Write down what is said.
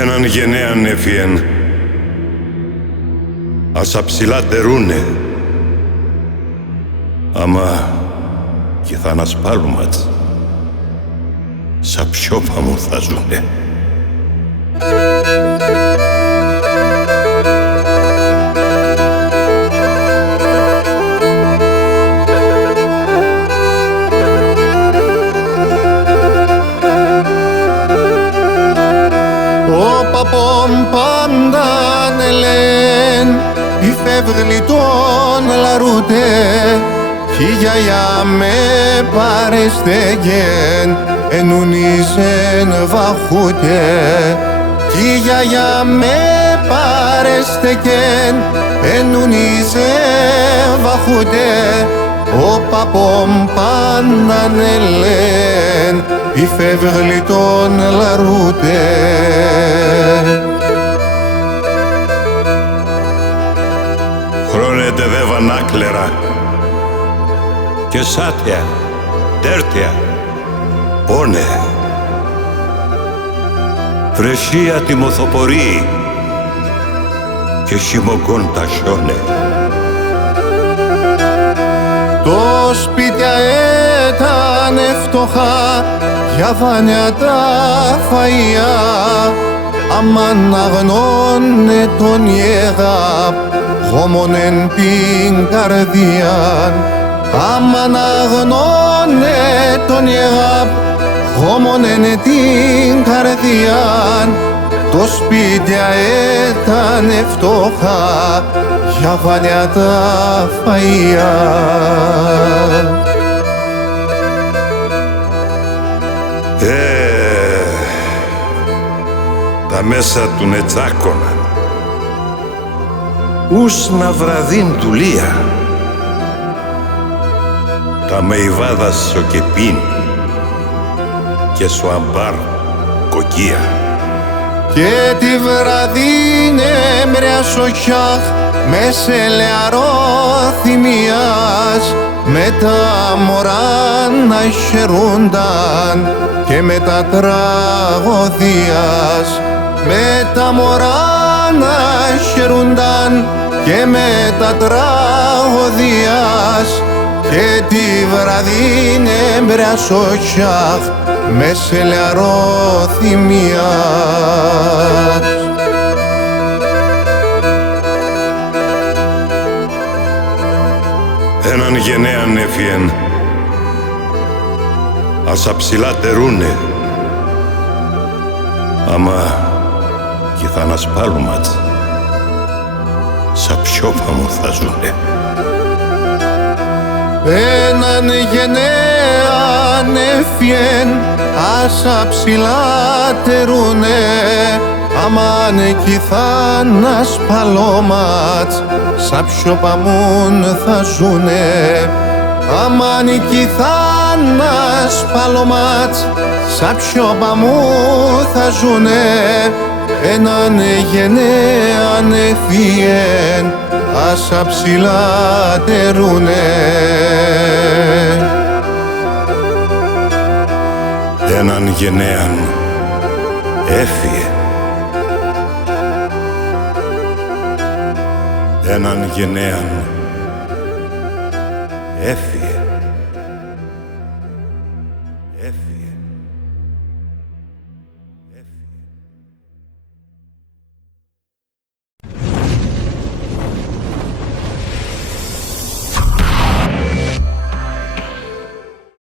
έναν γενναίαν έφιεν, ας αψηλάτερούνε, άμα και θα ανασπάλουματς, σα πιόπα μου θα ζουνε. Παπον πάνταν ελέν, η φεύγλιτον λαρούτε, κι η γιαγιά με παρεστέγεν, ενουνίζεν βαχούτε. Κι η γιαγιά με παρεστέγεν, ενουνίζεν βαχούτε. Ο παπον πάνταν ελέν, η φεύγλιτον λαρούτε. Χρόνετε δε βανάκλερα και σάτια, τέρτια, πόνε. Φρεσία τιμοθοπορεί και χειμωγκόν τα σιώνε. Το σπίτι ήταν φτωχά, για βάνια τα φαΐα, αμάν αγνώνε τον γεγάπ, γόμονεν την καρδίαν. Αμάν αγνώνε τον γεγάπ, γόμονεν την καρδίαν. Το σπίτι ήταν φτωχά, για βάνια τα φαΐα. Τα μέσα του νετσάκωνα, ους να βραδύν τουλία, τα μεϊβάδα σοκεπίν και σου αμπάρ κοκκία. Και τη βραδύν έμπρια σοχιάχ, με σε λεαρό θυμίας, με τα μωρά να χαιρούνταν και με τα τραγωδίας. Με τα μωρά να χαιρούνταν και με τα τραγωδίας. Και τη βραδύν έμπρια σοχιάχ, με σε λεαρό θυμίας. Έναν γενναίαν έφιεν, ας αψηλάτερούνε, άμα και θα ανασπάλουματς, σα πιόπα μου θα ζουνε. Έναν γενναίαν έφιεν, ας αψηλάτερούνε, αμάν κι θα ανασπαλώματς, σα πιόπα μου θα ζουνε. Αμάν κι θα ανασπαλώματς, σα πιόπα μου θα ζουνε. Έναν γενναίαν έφιεν, ας αψηλάτερουνε. Έναν γενναίαν έφιε, έναν γενναίαν έφιε, έφιε.